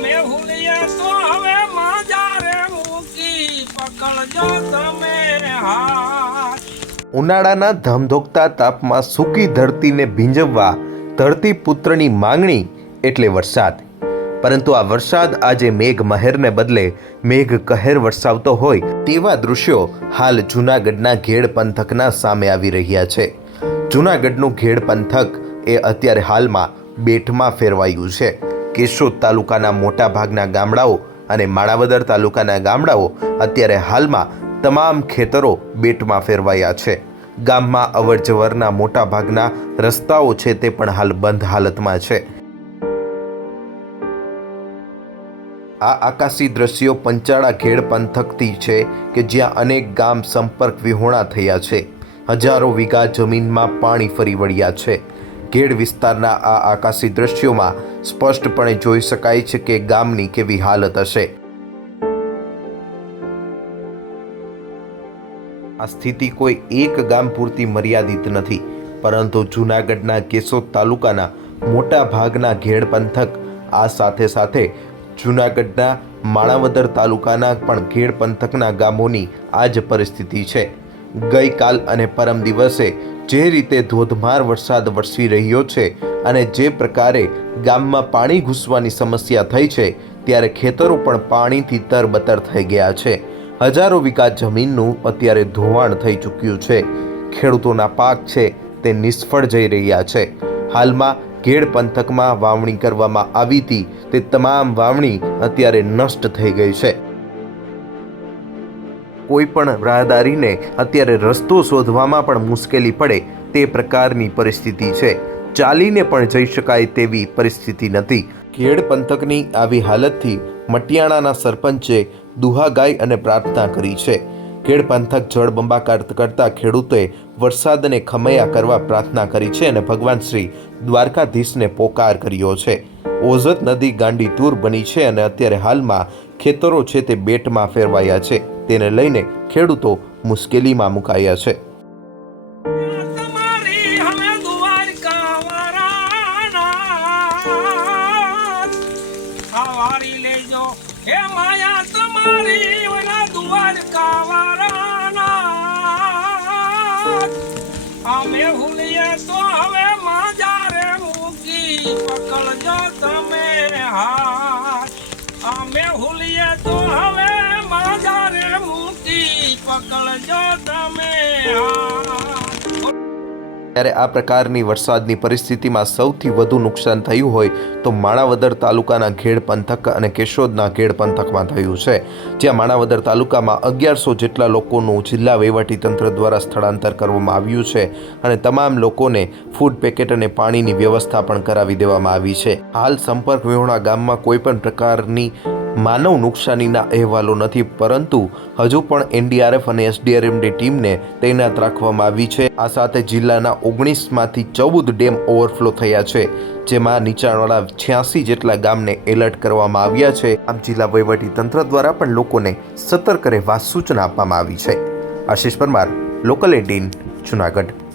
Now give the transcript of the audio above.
અમે ભૂલીએ તો હવે માજારે મૂકી પકડજો તમે હાથ। ઉનાળાના ધમધોકતા તાપમાં સૂકી ધરતીને ભીંજવવા ધરતીપુત્રની માંગણી એટલે વરસાદ। પરંતુ આ વરસાદ આજે મેઘ મહેરને બદલે મેઘ કહેર વરસાવતો હોય તેવા દૃશ્યો હાલ જૂનાગઢના ઘેડ પંથકના સામે આવી રહ્યા છે। જૂનાગઢનું ઘેડ પંથક એ અત્યારે હાલમાં બેટમાં ફેરવાયું છે। કેશોદ તાલુકાના મોટા ભાગના ગામડાઓ અને માણાવદર તાલુકાના ગામડાઓ અત્યારે હાલમાં તમામ ખેતરો બેટમાં ફેરવાયા છે। ગામમાં અવરજવરના મોટા ભાગના રસ્તાઓ છે તે પણ હાલ બંધ હાલતમાં છે। આ આકાશી દ્રશ્યો પંચાળા ઘેડ પંથકથી છે કે જ્યાં અનેક ગામ સંપર્ક વિહોણા થયા છે। હજારો વીઘા જમીનમાં પાણી ફરી વળ્યા છે। ઘેડ વિસ્તારના આ આકાશી દ્રશ્યોમાં સ્પષ્ટપણે જોઈ શકાય છે કે ગામની કેવી હાલત હશે। આ સ્થિતિ કોઈ એક ગામ પૂરતી મર્યાદિત નથી, પરંતુ જૂનાગઢના કેશોદ તાલુકાના મોટા ભાગના ઘેડ પંથક, આ સાથે સાથે જૂનાગઢના માણાવદર તાલુકાના પણ ઘેડ પંથકના ગામોની આ જ પરિસ્થિતિ છે। ગઈકાલ અને પરમ દિવસે જે રીતે ધોધમાર વરસાદ વરસી રહ્યો છે અને જે પ્રકારે ગામમાં પાણી ઘૂસવાની સમસ્યા થઈ છે, ત્યારે ખેતરો પણ પાણીથી તરબતર થઈ ગયા છે। હજારો વીઘા જમીનનું અત્યારે ધોવાણ થઈ ચૂક્યું છે। ખેડૂતોના પાક છે તે નિષ્ફળ જઈ રહ્યા છે। હાલમાં ઘેડ પંથકમાં વાવણી કરવામાં આવી હતી તે તમામ વાવણી અત્યારે નષ્ટ થઈ ગઈ છે। કોઈ પણ રાહદારીને અત્યારે રસ્તો શોધવામાં પણ મુશ્કેલી પડે તે પ્રકારની પરિસ્થિતિ છે। ચાલીને પણ જઈ શકાય તેવી પરિસ્થિતિ નથી। ઘેડ પંથકની આવી હાલતથી મટિયાણાના સરપંચે દુહાગાઈ અને પ્રાર્થના કરી છે। ઘેડ પંથક જળબંબાકાર કરતા ખેડૂતોએ વરસાદને ખમૈયા કરવા પ્રાર્થના કરી છે અને ભગવાન શ્રી દ્વારકાધીશને પોકાર કર્યો છે। ઓઝત નદી ગાંડી તૂર બની છે અને અત્યારે હાલમાં ખેતરો છે તે બેટમાં ફેરવાયા છે। તેને લઈને ખેડૂતો મુશ્કેલીમાં મુકાયા છે। અમે ભૂલીએ તો હવે માજારે મૂકી પકડજો તમે હાથ। અમે ભૂલીએ તો હવે માજારે મૂકી પકડજો તમે હાથ। ત્યારે આ પ્રકારની વરસાદની પરિસ્થિતિમાં સૌથી વધુ નુકસાન થયું હોય તો માણાવદર તાલુકાના ઘેડ પંથક અને કેશોદના ઘેડ પંથકમાં થયું છે, જ્યાં માણાવદર તાલુકામાં 1100 જેટલા લોકોનું જિલ્લા વહીવટીતંત્ર દ્વારા સ્થળાંતર કરવામાં આવ્યું છે અને તમામ લોકોને ફૂડ પેકેટ અને પાણીની વ્યવસ્થા પણ કરાવી દેવામાં આવી છે। હાલ સંપર્ક વિહોણા ગામમાં કોઈ પણ પ્રકારની માનવ નુકસાનીના અહેવાલો નથી, પરંતુ હજુ પણ એનડીઆરએફ અને એસડીઆરએફની ટીમને તૈનાત રાખવામાં આવી છે। આ સાથે જિલ્લાના 19માંથી 14 ડેમ ઓવરફ્લો થયા છે, જેમાં નીચાણવાળા 86 જેટલા ગામને એલર્ટ કરવામાં આવ્યા છે। આમ જિલ્લા વહીવટીતંત્ર દ્વારા પણ લોકોને સતર્ક રહેવા સૂચના આપવામાં આવી છે। આશિષ પરમાર, લોકલ 18, જૂનાગઢ।